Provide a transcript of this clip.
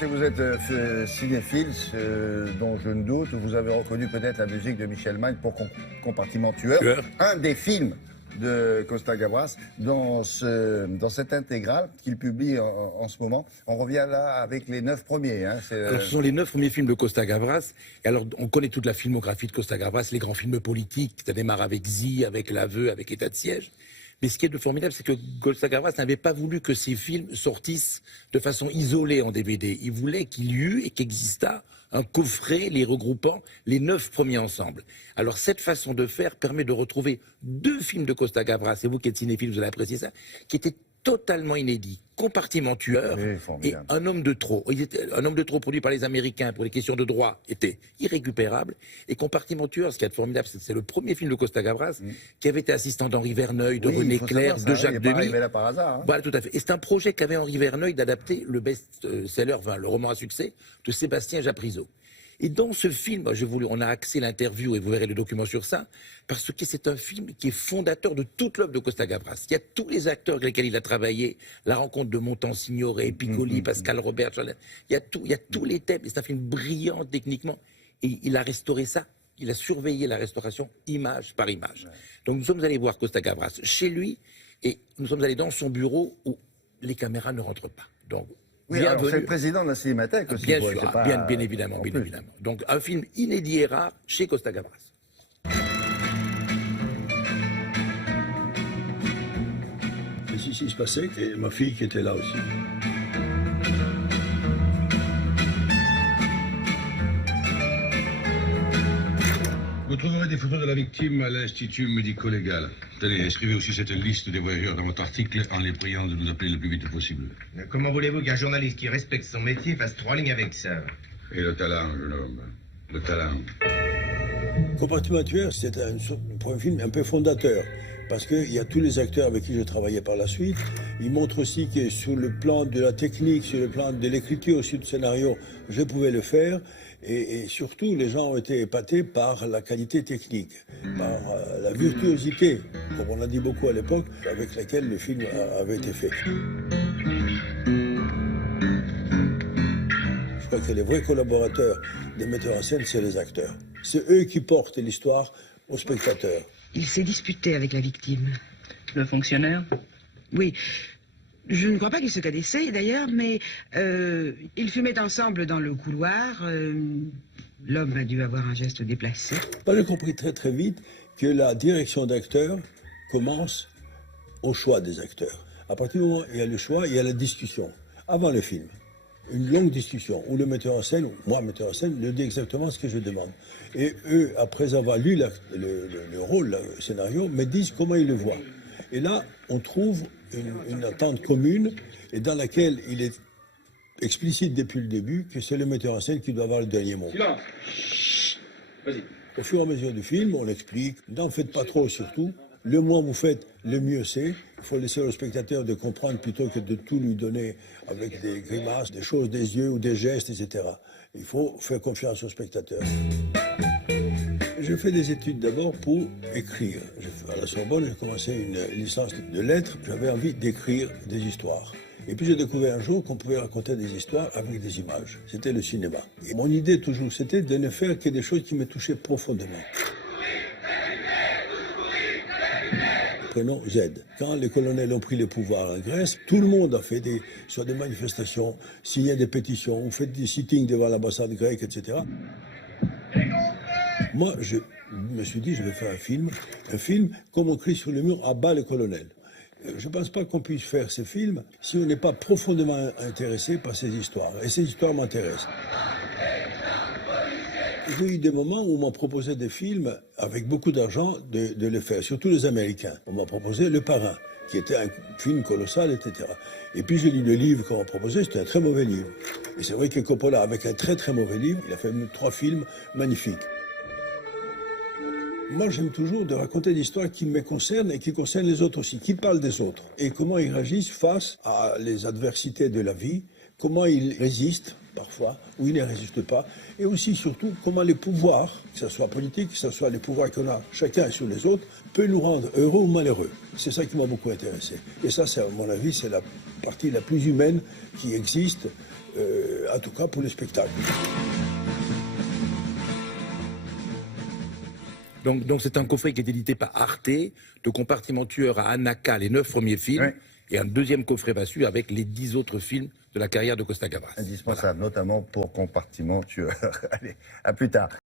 Si vous êtes cinéphile, dont je ne doute, vous avez reconnu peut-être la musique de Michel Magne pour Compartiment Tueur, un des films de Costa Gavras dans cette intégrale qu'il publie en ce moment. On revient là avec les 9 premiers. Hein, alors, ce sont les 9 premiers films de Costa Gavras. Et alors, on connaît toute la filmographie de Costa Gavras, les grands films politiques. Ça démarre avec Zi, avec L'Aveu, avec État de siège. Mais ce qui est de formidable, c'est que Costa Gavras n'avait pas voulu que ces films sortissent de façon isolée en DVD. Il voulait qu'il y eût et qu'existât un coffret les regroupant les 9 premiers ensemble. Alors cette façon de faire permet de retrouver 2 films de Costa Gavras, et vous qui êtes cinéphile, vous allez apprécier ça, qui étaient totalement inédits. Compartiment Tueur et Un homme de trop. Un homme de trop produit par les Américains pour les questions de droit était irrécupérable. Et Compartiment Tueur, ce qui est formidable, c'est le premier film de Costa Gavras qui avait été assistant d'Henri Verneuil, de René Clair, de Jacques Demy. Il là par hasard. Hein. Voilà, tout à fait. Et c'est un projet qu'avait Henri Verneuil d'adapter le best-seller, enfin, le roman à succès de Sébastien Japrisot. Et dans ce film, on a axé l'interview, et vous verrez le document sur ça, parce que c'est un film qui est fondateur de toute l'œuvre de Costa Gavras. Il y a tous les acteurs avec lesquels il a travaillé, la rencontre de Montan-Signoret, Piccoli, Pascal Robert, il y a tous les thèmes. C'est un film brillant techniquement. Et il a restauré ça. Il a surveillé la restauration image par image. Donc nous sommes allés voir Costa Gavras chez lui, et nous sommes allés dans son bureau où les caméras ne rentrent pas. Donc, oui, c'est le président de la Cinémathèque aussi. Bien sûr, bien évidemment, bien évidemment. Donc un film inédit et rare chez Costa Gavras. C'est ici se passait, et ma fille qui était là aussi. Vous trouverez des photos de la victime à l'Institut médico-légal. Tenez, inscrivez aussi cette liste des voyageurs dans votre article en les priant de nous appeler le plus vite possible. Comment voulez-vous qu'un journaliste qui respecte son métier fasse 3 lignes avec ça? Et le talent, jeune homme. Le talent. Compartiment Tueur, c'est un premier film un peu fondateur. Parce qu'il y a tous les acteurs avec qui je travaillais par la suite. Il montre aussi que sur le plan de la technique, sur le plan de l'écriture aussi du scénario, je pouvais le faire. Et surtout, les gens ont été épatés par la qualité technique, par la virtuosité, comme on l'a dit beaucoup à l'époque, avec laquelle le film avait été fait. Je crois que les vrais collaborateurs des metteurs en scène, c'est les acteurs. C'est eux qui portent l'histoire aux spectateurs. Il s'est disputé avec la victime. Le fonctionnaire? Oui. Je ne crois pas qu'ils se connaissaient d'ailleurs, mais ils fumaient ensemble dans le couloir. L'homme a dû avoir un geste déplacé. J'ai compris très très vite que la direction d'acteurs commence au choix des acteurs. À partir du moment où il y a le choix, il y a la discussion. Avant le film, une longue discussion où le metteur en scène, ou moi metteur en scène, me dit exactement ce que je demande. Et eux, après avoir lu le rôle, le scénario, me disent comment ils le voient. Et là, on trouve une attente commune et dans laquelle il est explicite depuis le début que c'est le metteur en scène qui doit avoir le dernier mot. Silence. Vas-y. Au fur et à mesure du film, on l'explique. N'en faites pas trop surtout. Le moins vous faites, le mieux c'est. Il faut laisser au spectateur de comprendre plutôt que de tout lui donner avec des grimaces, des choses des yeux ou des gestes, etc. Il faut faire confiance au spectateur. Je fais des études d'abord pour écrire. À la Sorbonne, j'ai commencé une licence de lettres. J'avais envie d'écrire des histoires. Et puis j'ai découvert un jour qu'on pouvait raconter des histoires avec des images. C'était le cinéma. Et mon idée toujours, c'était de ne faire que des choses qui me touchaient profondément. Prenons Z. Quand les colonels ont pris le pouvoir en Grèce, tout le monde a fait soit des manifestations, signé des pétitions, ou fait des sittings devant l'ambassade grecque, etc. Moi, je me suis dit, je vais faire un film comme on crie sur le mur, à bas le colonel. Je ne pense pas qu'on puisse faire ces films si on n'est pas profondément intéressé par ces histoires. Et ces histoires m'intéressent. J'ai eu des moments où on m'a proposé des films avec beaucoup d'argent de les faire, surtout les Américains. On m'a proposé Le Parrain, qui était un film colossal, etc. Et puis j'ai lu le livre qu'on m'a proposé, c'était un très mauvais livre. Et c'est vrai que Coppola, avec un très très mauvais livre, il a fait 3 films magnifiques. Moi, j'aime toujours de raconter des histoires qui me concernent et qui concernent les autres aussi, qui parlent des autres. Et comment ils réagissent face à les adversités de la vie, comment ils résistent, parfois, où il ne résiste pas, et aussi, surtout, comment les pouvoirs, que ce soit politique, que ce soit les pouvoirs qu'on a chacun sur les autres, peut nous rendre heureux ou malheureux. C'est ça qui m'a beaucoup intéressé. Et ça, c'est, à mon avis, c'est la partie la plus humaine qui existe, en tout cas pour le spectacle. Donc c'est un coffret qui est édité par Arte, de Compartiment tueur à Anaka, les 9 premiers films, Ouais. et un deuxième coffret va suivre avec les 10 autres films de la carrière de Costa Gavras. Indispensable, notamment pour Compartiment tueur. Allez, à plus tard.